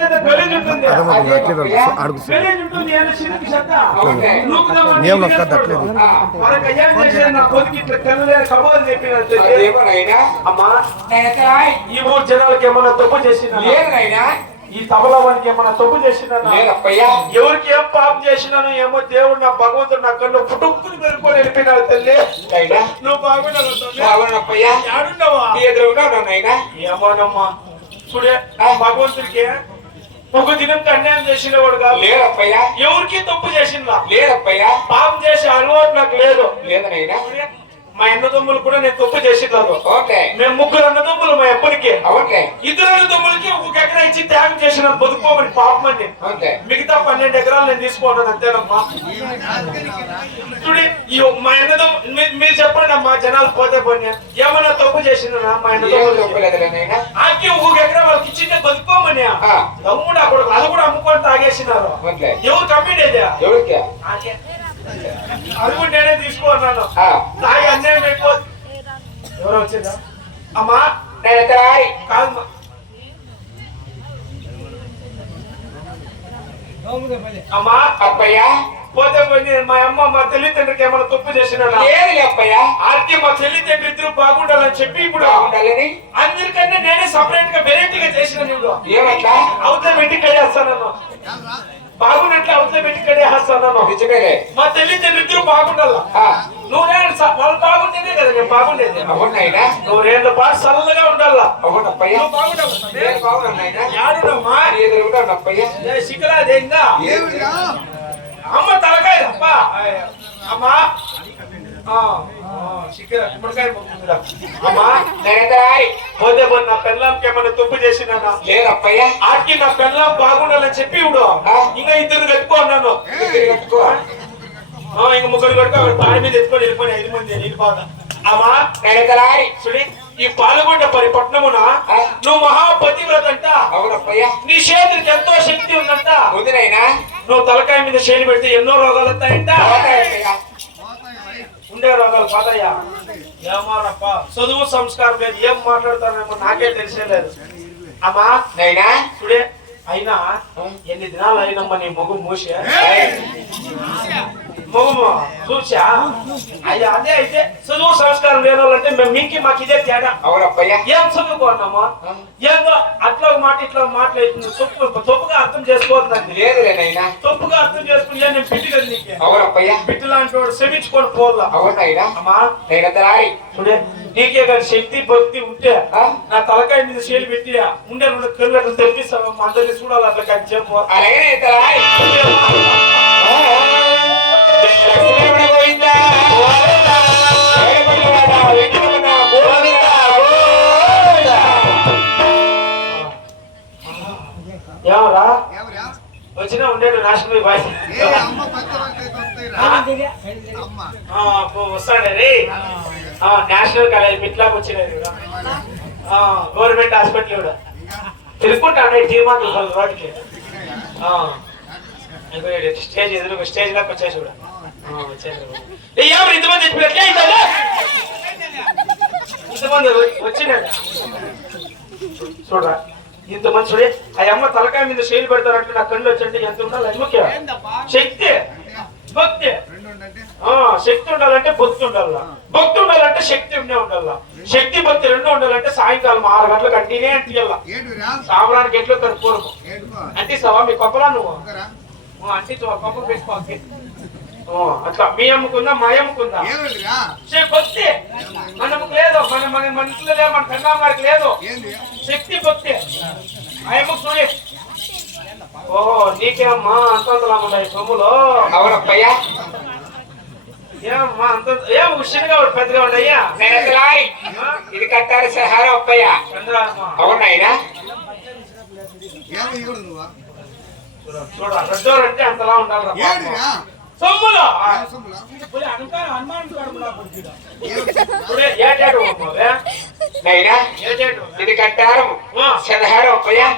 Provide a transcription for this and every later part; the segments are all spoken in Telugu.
ఈ మూడు జనాలకి ఏమన్నా తప్పు చేసిన ఈ తబలవానికి ఏమన్నా తప్పు చేసినా ఎవరికి ఏం పాపం చేసినాను ఏమో దేవుడు నా భగవంతుడు నా కన్ను పుట్టుకుని పెరుకొని వెళ్ళిపోయినాడు తల్లి. నువ్వు బాగున్నావా ఏమోనమ్మా చూడే భగవంతుడికి ఒక దినంకి అన్యాయం చేసిన వాడు కాదు లేరప్పయ్యా. ఎవరికి తప్పు చేసిందా లేరప్పయ్యా. పాపం చేసే అలవాటు నాకు లేదు. లేదనైనా మా అన్నదమ్ములు కూడా నేను తప్పు చేసినాను. మేము ముగ్గురు అన్నదమ్ములు మా ఎప్పటికీ ఇద్దరు అన్నదమ్ములకి ఒక ఎకరా ఇచ్చి త్యాగం చేసిన బతుకోమని పాపమని మిగతా 12 ఎకరాలు నేను తీసుకున్నాను అంతేనమ్మా. చూడి మా అన్నదమ్ములు మీరు చెప్పండి అమ్మా జనాలు పోతే పోయినా ఏమన్నా తప్పు చేసినా మా అన్నదమ్ములు ఆకి ఒక ఎకరా వాళ్ళకి ఇచ్చింటే బతుకోమని తమ్ముడు అక్కడ అది కూడా అమ్ముకొని తాగేసినారు. ఎవరు కమ్మిడేది అది కూడా నేనే తీసుకున్నాను. తాగి అన్యాయం ఎక్కువ ఎవరు వచ్చిందా అమ్మా కాదు అమ్మా అప్పయ్యా పోతే పోయి మా అమ్మ మా తల్లిదండ్రులకి ఏమైనా తప్పు చేసినా అప్పయ్యా ఆర్తి మా తల్లిదండ్రులు ఇద్దరు బాగుండాలని చెప్పి ఇప్పుడు అందరికన్నా నేనే సపరేట్ గా వెరైటీగా చేసిన నువ్వు ఏమట్లా అవతల పెట్టి కడేస్తాను బాగున్నట్లు అవతల పెట్టి కడేస్తాను మా తల్లిదండ్రులు ఇద్దరు బాగుండాలా నువ్వు వాళ్ళు బాగుంటేనే కదా నేను బాగుండేది. నువ్వు 2 పాటు సల్లగా ఉండాలా శిఖరాదేందా అమ్మ తలకాయ అబ్బా అమ్మా శిఖర గుమ్మడికాయ అమ్మా పోతే పోయి నా పెళ్ళంకి ఏమన్నా తప్పు చేసినా లేదప్పయ్యా. ఆడికి నా పెళ్ళం బాగుండాలని చెప్పి ఇప్పుడు ఇంకా ఇద్దరు కట్టుకో అన్నాను. ఇంక ముగ్గురు కట్టుకో పాడి మీద ఎత్తుకొని వెళ్ళిపోయి 5 మంది వెళ్ళిపోతా అమ్మా చూడి ఈ పాల్గొండ పట్టణమున నువ్వు మహాపతివ్రత అంట. నీ చేతులకి ఎంతో శక్తి ఉందంట. నువ్వు తలకాయ మీద చేయి పెడితే ఎన్నో రోగాలు వస్తాయంట. ఉండే రోగాలు కాదయ్యా. ఏమారప్ప చదువు సంస్కారం లేదు ఏం మాట్లాడతానేమో నాకే తెలిసేలేదు. అమ్మా నైనా చూడే అయినా ఎన్ని దినాలు అయినమ్మా నీ మొగ్గు మూసే మొగము చూసా అయ్యా అదే అయితే చదువు సంస్కారం లేని వాళ్ళంటే మేము మీకి మాకు ఇదే తేడా. ఏం చదువుకోన్నామా ఏదో అట్లా మాట ఇట్లా మాట్లాడుతుంది తప్పుగా అర్థం చేసుకోవద్దండి. తప్పుగా అర్థం చేసుకుని నేను బిడ్డ కదా నీకు బిడ్డ లాంటి వాడు శ్రమించుకొని పోలా అమ్మా చూడే నీకే కానీ శక్తి భక్తి ఉంటే నా తలకాయ మీద చేలు పెట్టి ఉండే 2 కిలోమీటర్లు తెప్పిస్తావు అందరినీ చూడాలి అట్లా కానీ చెప్పు. ఏమరా వచ్చినా ఉండేది నేషనల్ బాయ్ వస్తాడే రే నేషనల్ కాలేజ్ మిట్లాకి వచ్చినది గవర్నమెంట్ హాస్పిటల్ కూడా తిరుక్కుంటాను టీమాకి రోడ్కి స్టేజ్ ఎదురు స్టేజ్ లాగా వచ్చేసి కూడా ఇంతమంది ఇంతమంది వచ్చినాడు చూడరా ఇంతమంది చూడే ఆ అమ్మ తలకాయ మీద శైలి పెడతారంటే నా కళ్ళు వచ్చంటే ఎంత ఉండాలి ముఖ్యం శక్తి భక్తి. శక్తి ఉండాలంటే భక్తి ఉండాలా భక్తి ఉండాలంటే శక్తి ఉండాలా శక్తి భక్తి 2 ఉండాలంటే సాయంకాలం 6 గంటలకు అంటేనే అంటియాల సాంబ్రానికి ఎట్లో కనుక్కోరు అంటిస్తావా మీ కొప్పలా నువ్వు అంటిస్తావా కొప్ప పెట్టుకోవాలి అట్లా మీ అమ్ముకుందా మా అమ్ముకుందా భక్తి మనకు లేదు మన మనసులో లేదు మన కన్నా గారికి లేదు శక్తి భక్తి అయ్యమ్మ చూడే ఓహో నీకేమ్మా అంతంతలా ఉన్నాయి సొమ్ములో అవునప్పయ్యా ఏమమ్మా అంత ఏం ఉషిగా పెద్దగా ఉన్నాయ్యా ఇది కట్టారు సహారా అప్పయ్యా అవునాయినా చూడ అంటే అంతలా ఉండాలి సొమ్ములో ఇది కట్టారు సదహారం అప్పయ్యా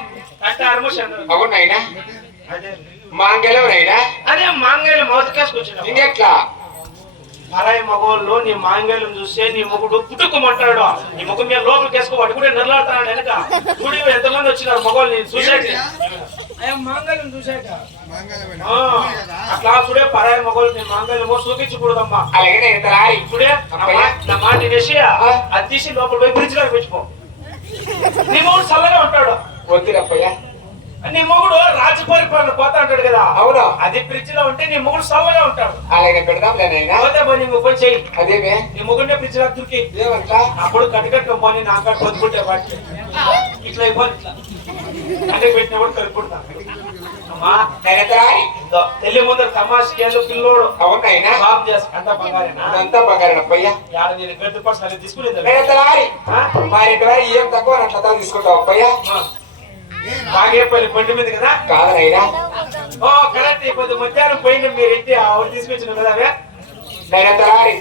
అవునైనా మాంగళ్యం నైనా అదే మాంగళ్యం మౌతకేసుకొచ్చిన ఇంకెట్లా పరాయి మగోళ్ళు నీ మాంగళ్యం చూస్తే నీ మొగుడు పుట్టుకోమంటాడు. నీ ముఖం మీద లోపలికి వేసుకో వాడు కూడా నిర్లాడుతున్నాడు వెనక. చూడు ఎంతమంది వచ్చినారు మగోళ్ళు నేను చూసాక మాంగళ్యం చూసాక అట్లా చూడే పరాయి మగోళ్ళు నీ మాంగళ్యమో చూపించకూడదమ్మా. అలాగే చూడే నా మాట వేసి అది తీసి లోపల పోయి ఫ్రిడ్జ్ లో పెట్టుకో. నీ మొగుడు చల్లగా ఉంటాడు. వద్దురప్పయ్యా. నీ మొగుడు రాజ్య పరిపాలన పోతా అంటాడు కదా. అవును. అది ఫ్రిడ్జ్ లో ఉంటే నీ మొగుడు చల్లగా ఉంటాడు. అలాగే పెడదాంలేనైనా. పోతే పోనీ నువ్వు పోయి చెయ్యి. అదేమే నీ మొగుడినే ఫ్రిడ్జ్ లో దురికి ఏమంటా అప్పుడు కట్టుకట్టు పోనీ నా అక్కడ కొనుక్కుంటే వాటి ఇట్లా ఇవ్వాలి. ఇట్లా అంటే పెట్టినప్పుడు కలుపుకుంటా అమ్మా. తెల్లి ముందర తమాషకేళ్ళు పిల్లోడు అవునైనా బాబు చేస్తా అంతా బంగారేనా? అంతా బంగారేనప్పయ్యా. నేను గడ్డు పర్సనల్ తీసుకునేది మరి ఏం తక్కువ అట్లా తీసుకుంటావు అప్పయ్యా. బాగేపల్లి బండి మీద కదా. కాదనైనా. ఓ కరెక్ట్. ఇప్పుడు మధ్యాహ్నం పోయిన మీరు ఎత్తి ఆవిడ తీసుకొచ్చిన కదా అవే నేనంతరారి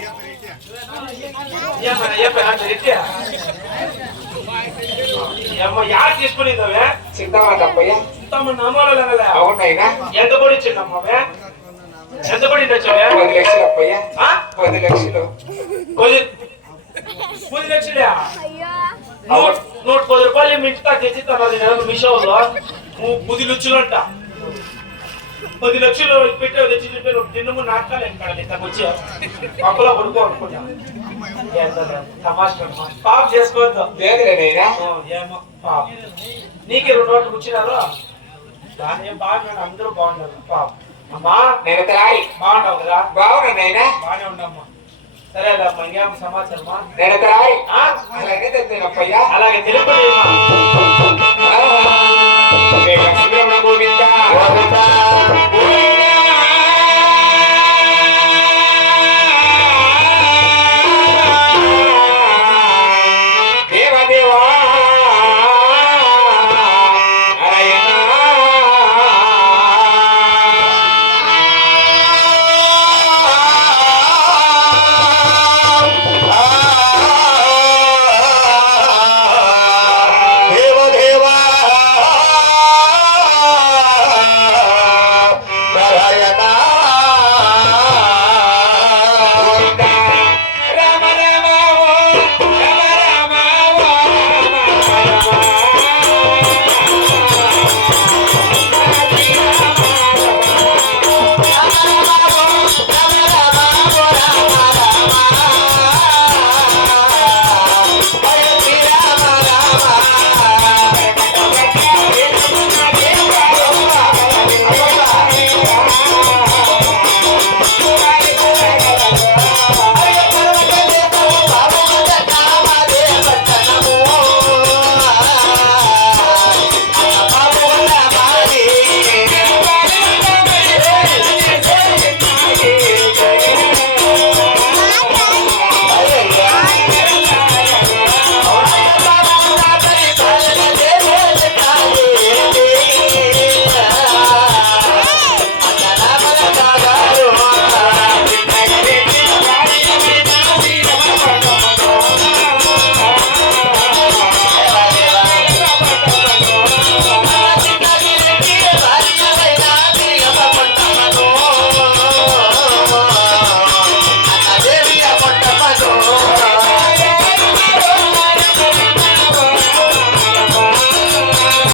యాడ్ తీసుకునేది అవే సిద్ధమన్నప్పయ్యా. నామాలు కదా. అవునైనా. ఎంత పడి ఇచ్చిందమ్మా? ఎంత పడి వచ్చావే? 10 లక్షలు అప్పయ్యా. 10 లక్షలు. 10 లక్షలే? 110 రూపాయలు మించుతా తెచ్చిస్తాను మీషోలో. 10 లక్షలు అంట. 10 లక్షలు పెట్టావు తెచ్చి నిన్ను నాటకాలు ఇక్కడ వచ్చి పక్కలో పడుకోనుకుంటా. తమాషా పాప చేసుకోవద్దు. లేదులేనైనా. ఏమో పాప నీకే 2 రోజులు కూర్చున్నారు. దాని ఏం బాగున్నాడు. అందరూ బాగున్నారు. పాప అమ్మా నేనంతరారి బాగున్నావు కదా. బాగున్నానైనా. బాగానే ఉండమ్మా. సరేదమ్మా. ఇంకేం సమాచారమా? నేనంతరారి అలాగే తెలియనప్పయ్యా. అలాగే తెలుపు